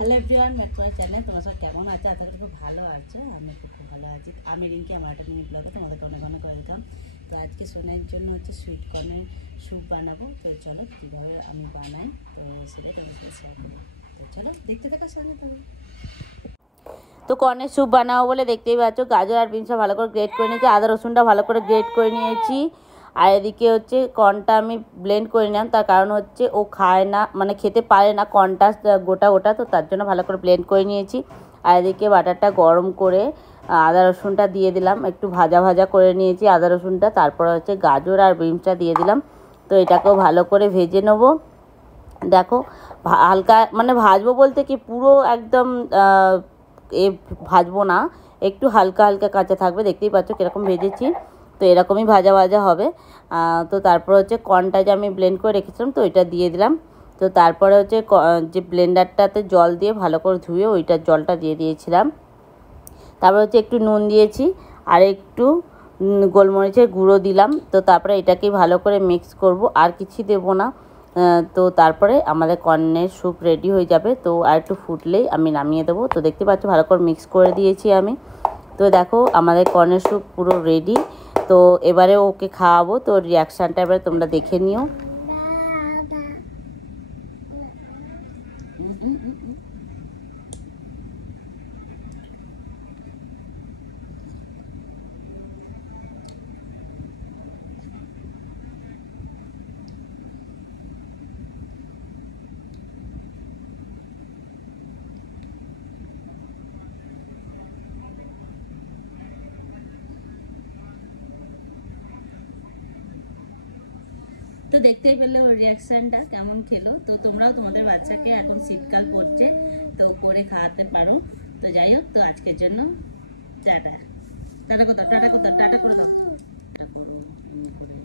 Hello everyone, back to our channel. তোমরা সব কেমন আছো? আশা করি খুব ভালো আছো। আমি খুব ভালো আছি। আমি রিঙ্কি, আমার একটা মিনি ব্লগে তোমাদেরকে অনেক অনেক ওয়েলকাম। তো আজকে সোনার জন্য হচ্ছে সুইট কর্নের স্যুপ বানাবো। তো চলো কীভাবে আমি বানাই তো সেটাই তোমাদের সাথে শেয়ার করবো। তো চলো দেখতে থাকার সঙ্গে তবে। তো কর্নের স্যুপ বানাবো বলে দেখতেই পাচ্ছ গাজর আর বিনসটা ভালো করে গ্রেট করে নিয়েছি, আদা রসুনটা ভালো করে গ্রেট করে নিয়েছি। আর এদিকে হচ্ছে কর্নটা আমি ব্লেন্ড করে নিলাম, তার কারণ হচ্ছে ও খায় না, মানে খেতে পারে না কর্নটা গোটা গোটা, তো তার জন্য ভালো করে ব্লেন্ড করে নিয়েছি। আর এদিকে বাটারটা গরম করে আদা রসুনটা দিয়ে দিলাম, একটু ভাজা ভাজা করে নিয়েছি আদা রসুনটা। তারপর হচ্ছে গাজর আর বিনসটা দিয়ে দিলাম। তো এটাকেও ভালো করে ভেজে নেবো। দেখো হালকা মানে ভাজবো বলতে কি পুরো একদম ভাজবো না, একটু হালকা হালকা কাঁচা থাকবে। দেখতেই পাচ্ছ কীরকম ভেজেছি, তো এরকমই ভাজা ভাজা হবে। তো তারপর হচ্ছে কর্নটা যে আমি ব্লেন্ড করে রেখেছিলাম তো ওইটা দিয়ে দিলাম। তো তারপরে হচ্ছে যে ব্লেন্ডারটাতে জল দিয়ে ভালো করে ধুয়ে ওইটার জলটা দিয়ে দিয়েছিলাম। তারপর হচ্ছে একটু নুন দিয়েছি আর একটু গোলমরিচের গুঁড়ো দিলাম। তো তারপরে এটাকে ভালো করে মিক্স করব, আর কিছু দেবো না। তো তারপরে আমাদের কর্নের স্যুপ রেডি হয়ে যাবে। তো আর একটু ফুটলেই আমি নামিয়ে দেবো। তো দেখতে পাচ্ছ ভালো করে মিক্স করে দিয়েছি আমি। তো দেখো আমাদের কর্নের স্যুপ পুরো রেডি। তো এবারে ওকে খাওয়াবো। তো রিয়াকশানটা এবারে তোমরা দেখে নিও। তো দেখতেই পেলে ওর রিয়াকশানটা কেমন খেলো। তো তোমরাও তোমাদের বাচ্চাকে, এখন শীতকাল পড়ছে, তো করে খাওয়াতে পারো। তো যাই হোক, তো আজকের জন্য টাটা। টাটা কোথাও, টাটা কোথাও, টাটা করে দাও, টাটা করো এমনি করে।